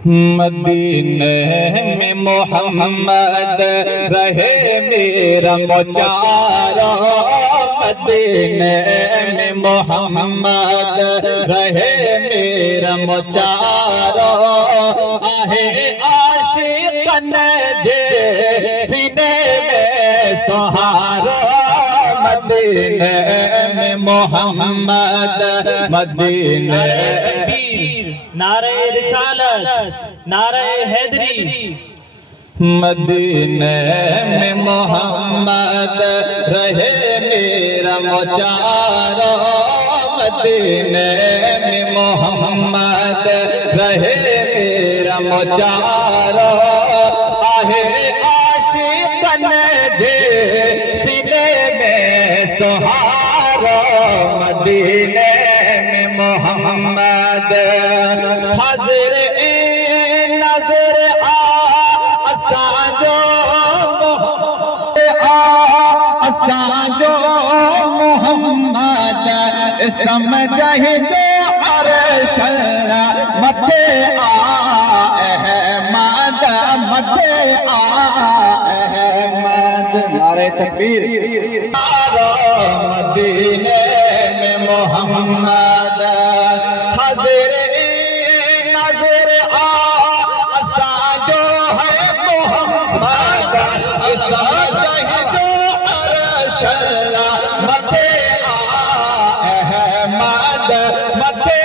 मदीने में मोहम्मद रहे मेरा मोचारा, मदीने में मोहम्मद रहे मेरा मोचारा। आहे आशिकन जे सीने में सहारा, मदीने में मोहम्मद, मदीने नारे रिसालत, नारे हैदरी। मदीने में मोहम्मद रहे मेरा मोचारा, मदीने में मोहम्मद रहे मेरा मोचारा। आहे आशिकन जे सीने में सहारा, मदीने में मोहम्मद हाजिर नजर असांजो मोहम्मद समझहि जो अर्श मथे अहमद, मथे अहमद। नारे तकबीर। मदीने में मोहम्मद हाजिर नजर असांजो है मोहम्मद समझहि जो अर्श मथे अहमद, मथे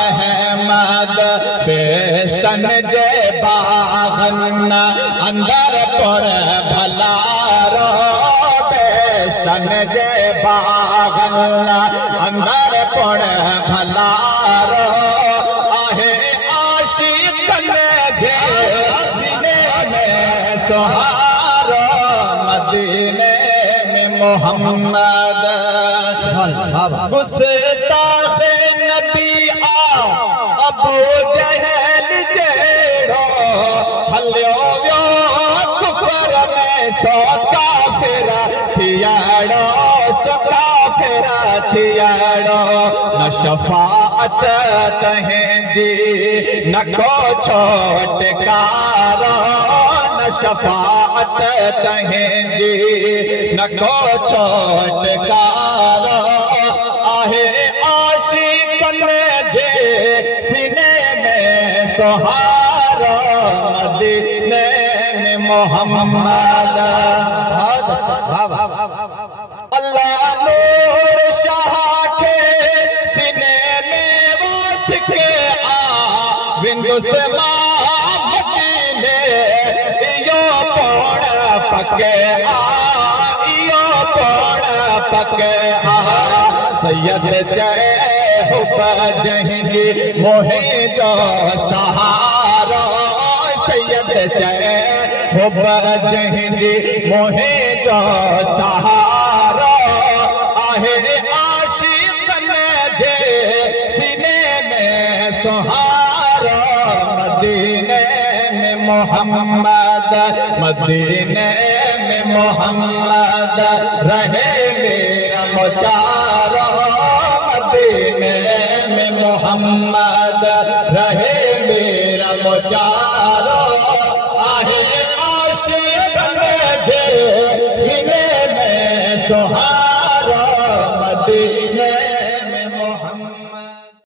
अहमद। बेस्तन जे बागन अंदर पर भलारो, बेस्तन जे बागन अंदर पर भलारो। आहे आशिकन जे सीने में सहारा, मदीने में मोहम्मद। गुस्ताखे नबी अबू जहल जेड़ो हलियो वियो कुफर में, सो काफिरा थियाड़ो, सो काफिरा थियाड़ो। न शफाअत तंहिंजी न को छोटकारो, न शफाअत तंहिंजी न को छोटकारो। आहे आशिकन जे सीने में सहारा, मदीने में मोहम्मद। अल्लाह नूर शाह के सीने में वास के बिंदु से मदीने इयो पोड़ पके इयो पोड़ पके सैयद चए हुब जहिंगी मोहे जो सहारा, सैयद चए हुब जहिंगी मोहे जो सहारा। आहे आशिकन जे सीने में सहारा, मदीने में मोहम्मद, मदीने में मोहम्मद रहे मेरा मोचारा, मदीने में मोहम्मद रहे मेरा मोचारा।